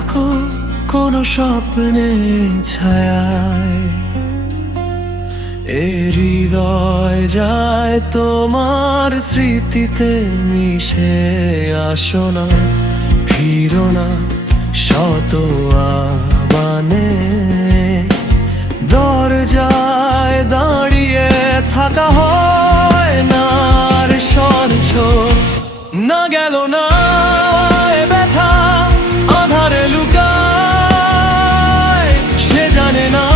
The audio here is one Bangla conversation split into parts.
থাকো কোনো স্বপ্নে ছায়ায়, এ হৃদয় যায় তোমার স্মৃতিতে মিশে। আসো না, ফিরো না শত আহ্বানে, দরজায় দাঁড়িয়ে থাকা হয় না আর সহ্য না গেল না। এ ব্যথা আধারে লুকায়, সে জানে না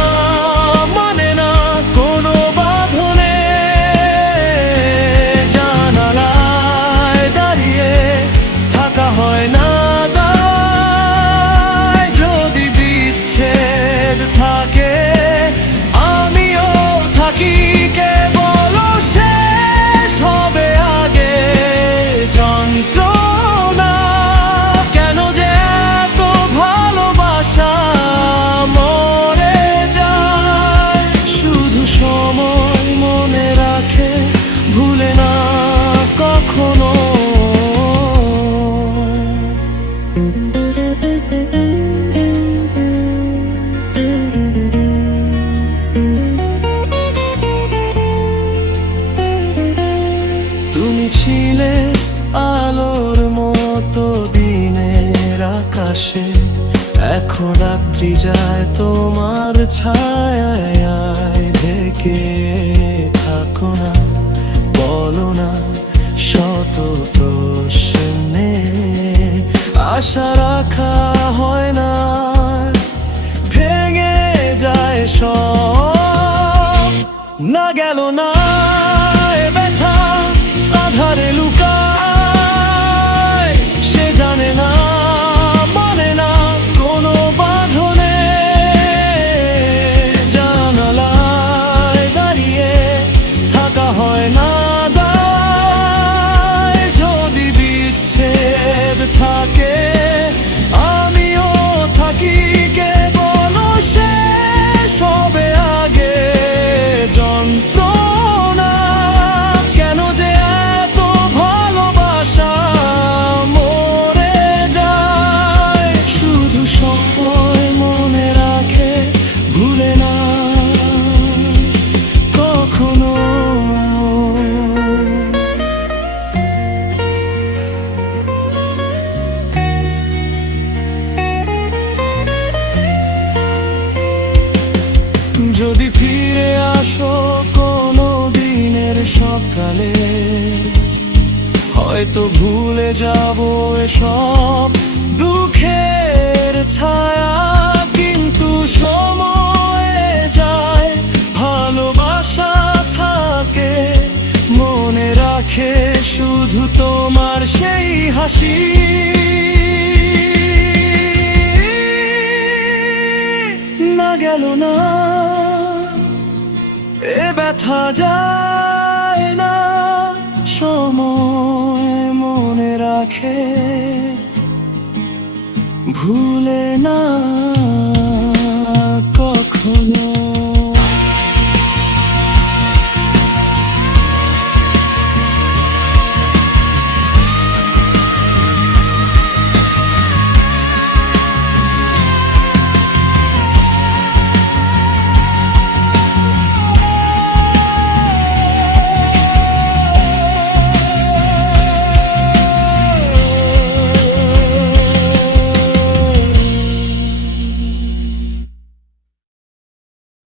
মানে না কোনো বাঁধনে। জানালায় দাঁড়িয়ে থাকা হয় না দায়, যদি বিচ্ছেদ থাকে আমিও থাকি কেবল শেষ হবে আগে যন্ত্রণা। কেন যে এত ভালোবাসা মরে যায়, শুধু সময় মনে রাখে, ভুলে না কখনো। তুমি ছিলে আলোর মতো দিনের আকাশে, এখন রাত্রি যায় তোমার ছায়ায় ঢেকে। থাকো না, বলো না শত প্রশ্নে, আশা রাখা হয় না, ভেঙে যায় সব। না গেল না এ ব্যথা আধারে লুকায়, সে জানে না মানে না কোনো বাঁধনে। জানালায় দাঁড়িয়ে থাকা হয় না দায়, যদি বিচ্ছেদ থাকে আমিও থাকি কেবল শেষ হবে আগে যন্ত্রণা। কেন যে এত ভালোবাসা মরে যায়, শুধু সময় মনে রাখে, ভুলে না কখনো। যদি ফিরে আসো কোনো দিনের সকালে, হয়তো ভুলে যাব এসব দুঃখের ছায়া। কিন্তু সময়ে যায়, ভালোবাসা থাকে, মনে রাখে শুধু তোমার সেই হাসি। না গেল না এ ব্যথা যায় না, সময় মনে রাখে, ভুলে না কখনো।